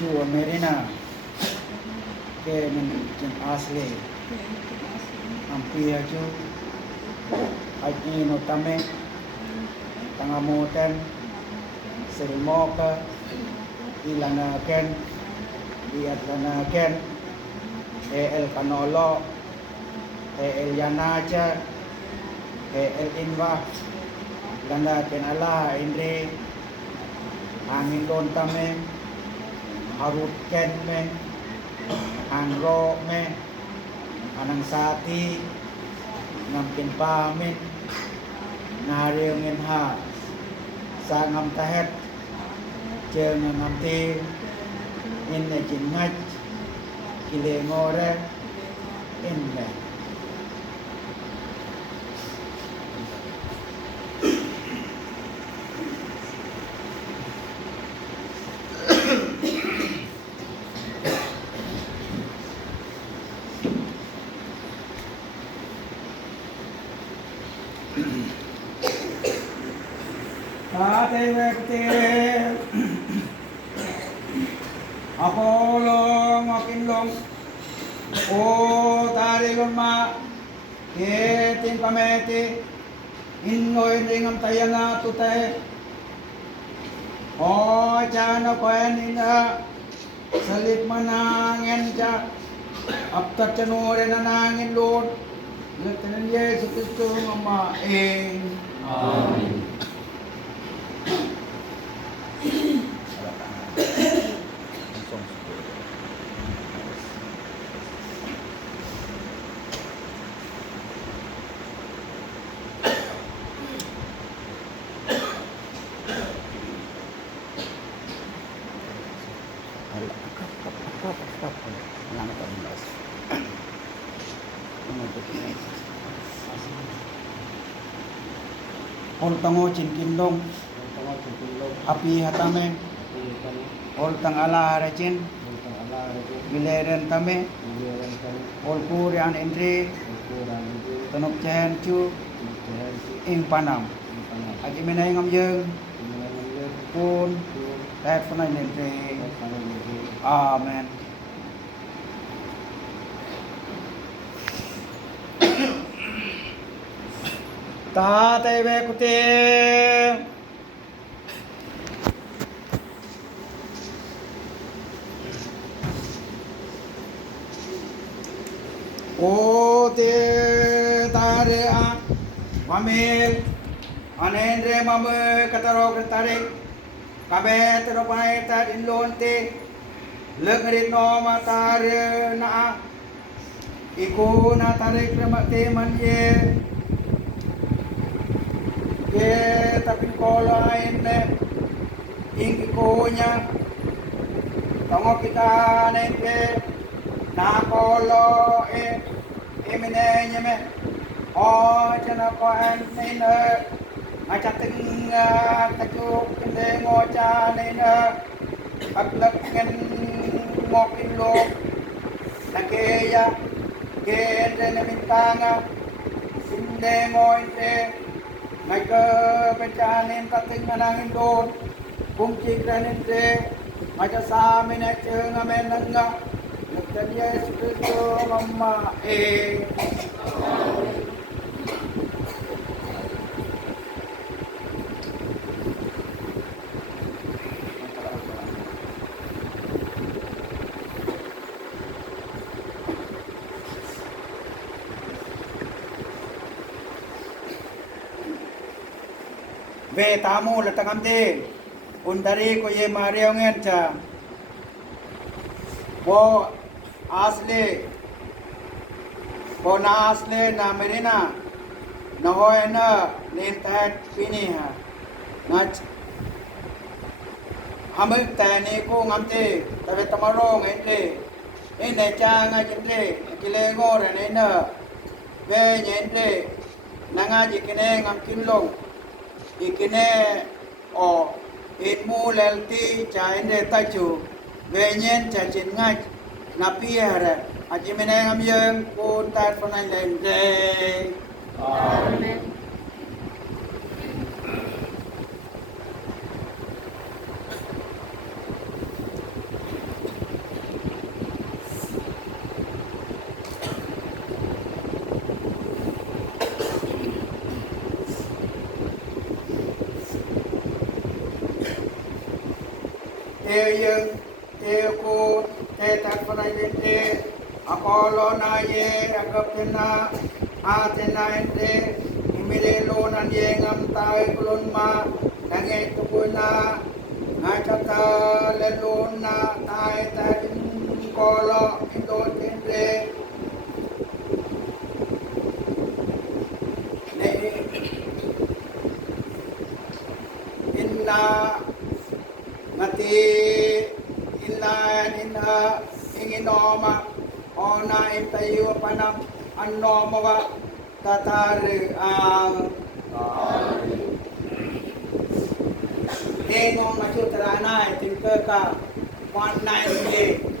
Chu Merina ke men asli ampia chu aji no tame tangamoten serimoka ilana ken diatlana ken el kanolo el yanaja el inwa ganda ken ala indre angin lon tame harut ken me angro me anang sati ngam ken pa me naril ngin ha sa ngam tahet chơi ngam ti in ne chin ngach kile ngore in ne Tate vekte Apollo makinlong o tari luma ke tin kamete ingoy dingam tayanga tutay o chana koen ina salip manangin cha aptat chanore nanangin lord latanan Yesu Kristo mama Amen. Ol tango chinkin long api hatame ol tang ala rechin gileren tame ol kurian indri tanok chahen chu ing panam aji minay ngam yeung kun tet panay indri amen. Tate vekute o te tare a mamel anendre mame kataro katare kabe tero pai ta din lonte legrit no matare na ikuna tare kremate manje ke tapin kola ine ingki konya tango kita neke na kolo emine nyeme o chana ko en ine achating tajuk kende ngocha ine aklak ngen mokin lo nakeya ke ene mintanga sinde ngoite Naika pencanin kating manangin doon kung chikranin de maja sa amin at ngamen nga nagtan Yesu Kristo mama Ve tamu latangam de undari ko ye mariyo ngen cha wo asle ko na asle na merina na hoy na lintat pini ha nach hamil tani ko ngamte tabe tamaro ngente ene cha nga jinde kile ngore ne na ve nyente nanga jikine ngam kinlong ikine o inmu lelti cha ende tachu venyen cha chin ngach na piere aji mene ngam yeung kun tat panai lende amen. yang ku tak pernah ente akolo na ye akapena atena ente imile lonan ye ngam tai kulun ma nange tukuna ngacaka leluna tai tai kolo indon ente ne inna mati inna inginoma ona intayu panam annomawa tatare ang engong machutrana tingka ka 19